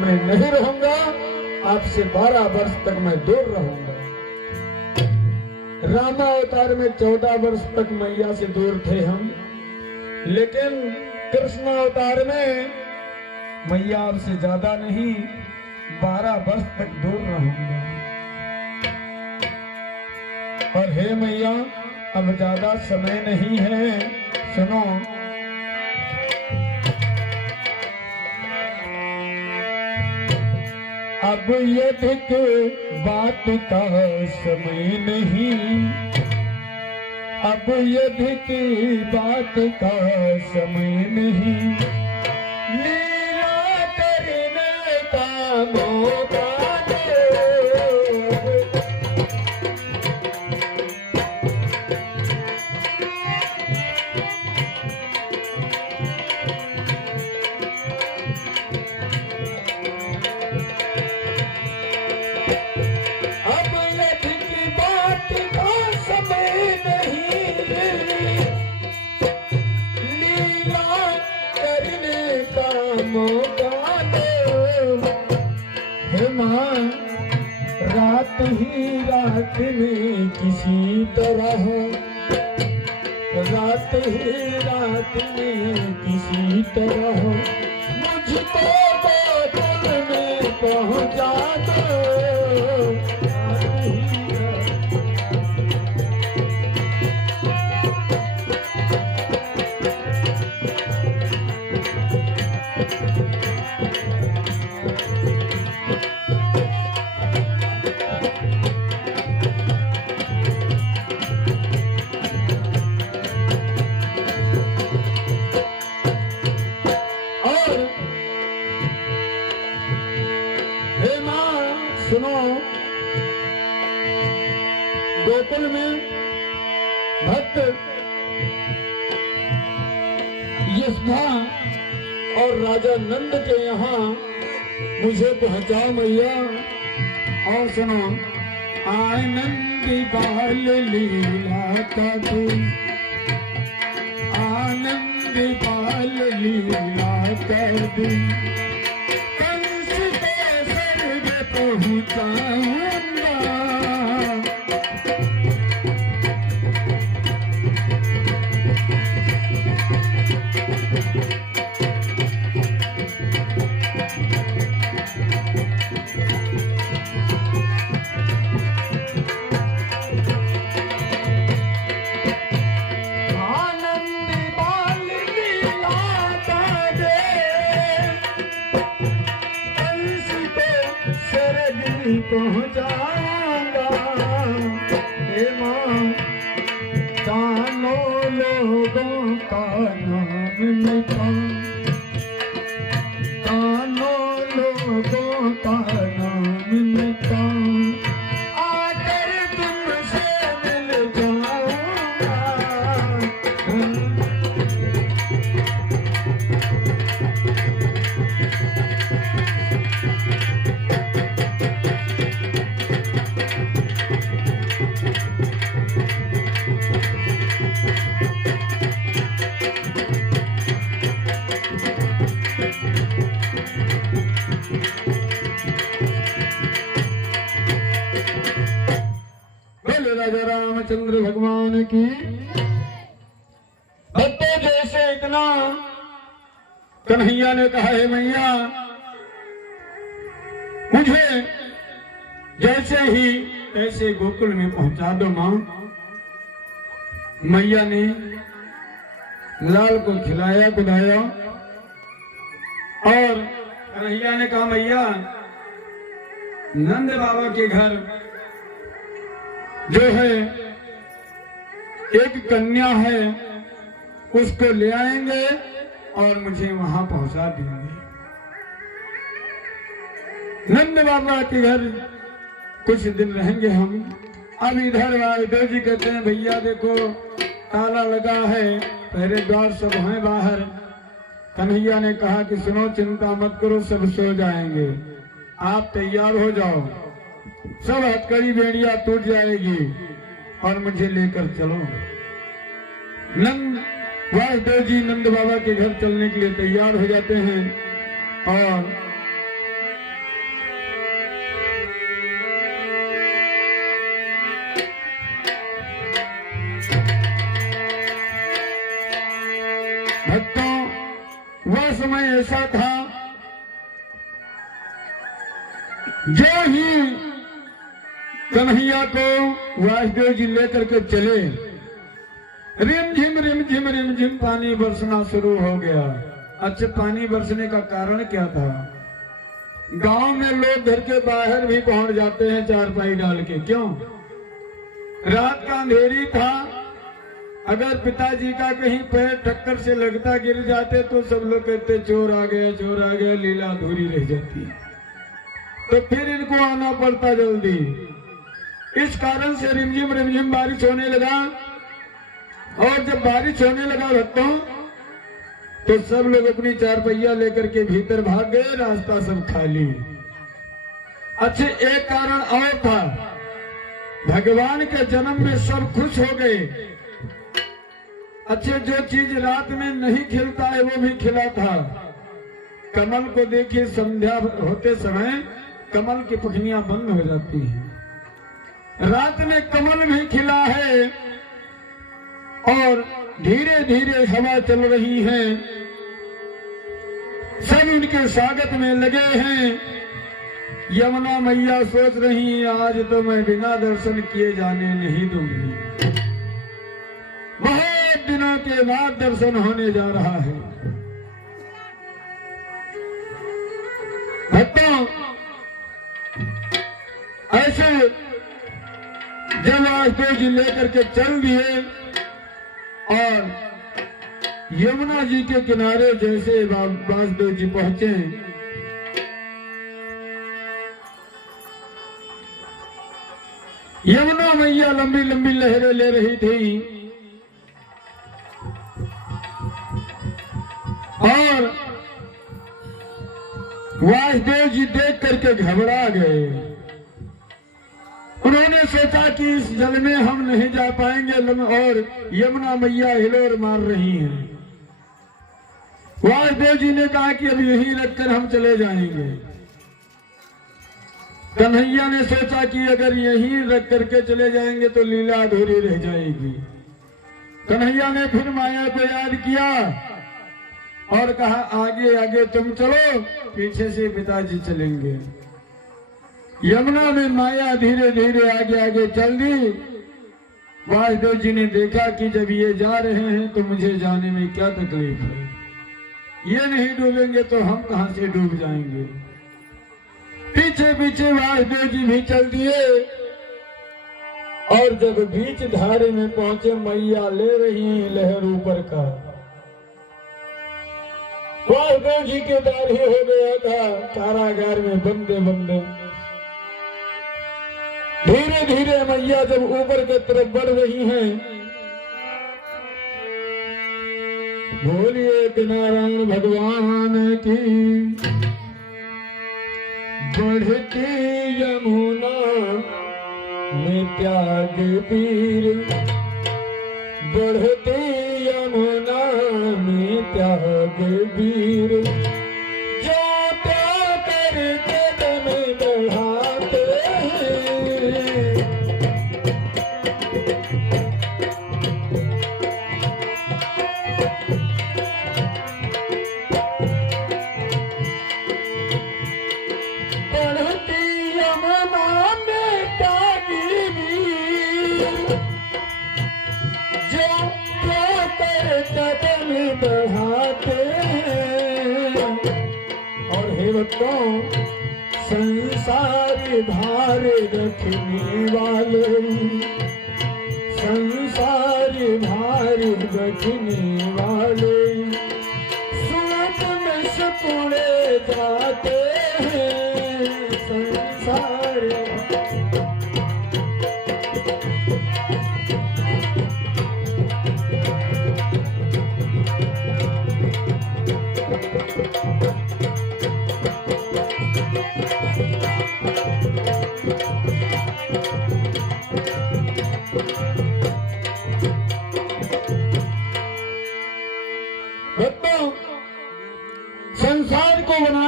मैं नहीं रहूंगा, आपसे 12 वर्ष तक मैं दूर रहूंगा। रामा अवतार में 14 वर्ष तक मैया से दूर थे हम, लेकिन कृष्ण अवतार में मैया आपसे ज्यादा नहीं, 12 वर्ष तक दूर रहूंगा। और हे मैया, अब ज्यादा समय नहीं है, सुनो। अब यदिक बात का समय नहीं, अब यदिक बात का समय नहीं, लीला करने का मौका दो। रात ही रात में किसी तरह, रात ही रात में किसी तरह मुझको गोकुल में पहुंचा दो। सुनो, गोकुल में भक्त यशोदा और राजा नंद के यहाँ मुझे पहुंचाओ मैया। और सुनो, आनंद बाल लीला का तू, आनंद बाल लीला कर दू, पहुंचाऊंगा। पहुंचाऊंगा हे मां, कानों लोगों का नाम लिखा, कानों लोगों का नाम लिखा, आकर तुमसे मिल जाऊंगा। राजा रामचंद्र भगवान की। भक्तों जैसे इतना कन्हैया ने कहा है मैया, मुझे जैसे ही ऐसे गोकुल में पहुंचा दो मां। मैया ने लाल को खिलाया पिलाया और कन्हैया ने कहा मैया, नंद बाबा के घर जो है एक कन्या है, उसको ले आएंगे और मुझे वहां पहुंचा देंगे। नंद बाबा के घर कुछ दिन रहेंगे हम। अब इधर वाले जी कहते हैं भैया देखो ताला लगा है, पहरे द्वार सब हैं बाहर। कन्हैया ने कहा कि सुनो, चिंता मत करो, सब सो जाएंगे, आप तैयार हो जाओ, सब हथकड़ी बेड़िया टूट जाएगी और मुझे लेकर चलो। नंद वासुदेव जी नंद बाबा के घर चलने के लिए तैयार हो जाते हैं और ऐसा था, जो ही कन्हैया को वासुदेव जी लेकर के चले, रिम झिम पानी बरसना शुरू हो गया। अच्छा, पानी बरसने का कारण क्या था? गांव में लोग घर के बाहर भी पहुंच जाते हैं चारपाई डाल के। क्यों? रात का अंधेरी था, अगर पिताजी का कहीं पैर टक्कर से लगता गिर जाते तो सब लोग कहते चोर आ गया, लीला अधूरी रह जाती। तो फिर इनको आना पड़ता जल्दी। इस कारण से रिमझिम बारिश होने लगा, और जब बारिश होने लगा भक्तों, तो सब लोग अपनी चारपहिया लेकर के भीतर भाग गए, रास्ता सब खाली। अच्छे, एक कारण और था, भगवान के जन्म में सब खुश हो गए। अच्छे, जो चीज रात में नहीं खिलता है वो भी खिला था। कमल को देखिए, संध्या होते समय कमल की पखनियां बंद हो जाती हैं। रात में कमल भी खिला है, और धीरे धीरे हवा चल रही है, सब उनके स्वागत में लगे हैं। यमुना मैया सोच रही, आज तो मैं बिना दर्शन किए जाने नहीं दूंगी। बहुत दिनों के बाद दर्शन होने जा रहा है। भक्तों, ऐसे जब वासुदेव जी लेकर के चल दिए, और यमुना जी के किनारे जैसे वासुदेव जी पहुंचे, यमुना मैया लंबी लंबी लहरें ले रही थी, और वासुदेव जी देख करके घबरा गए। उन्होंने सोचा कि इस जल में हम नहीं जा पाएंगे, और यमुना मैया हिलोर मार रही हैं। वासुदेव जी ने कहा कि अब यहीं रखकर हम चले जाएंगे। कन्हैया ने सोचा कि अगर यहीं रख करके चले जाएंगे तो लीला अधूरी रह जाएगी। कन्हैया ने फिर माया को याद किया और कहा, आगे आगे तुम चलो, पीछे से पिताजी चलेंगे। यमुना में माया धीरे धीरे आगे आगे चल दी। वासुदेव जी ने देखा कि जब ये जा रहे हैं तो मुझे जाने में क्या तकलीफ है, ये नहीं डूबेंगे तो हम कहां से डूब जाएंगे। पीछे पीछे वासुदेव जी भी चल दिए, और जब बीच धारे में पहुंचे, मैया ले रही लहर ऊपर का। वासुदेव जी के दार ही हो गया था कारागार में बंदे बंदे। धीरे धीरे मैया जब ऊपर की तरफ बढ़ रही हैं, बोलिए कि नारायण भगवान की। बढ़ती यमुना में त्याग पीर, बढ़ती यमुना में त्याग पीर, जाता कर कदम बढ़ाते हैं। संसार भार रखने वाले, संसार भार रखने वाले, सूत में सुकुड़े जाते हैं।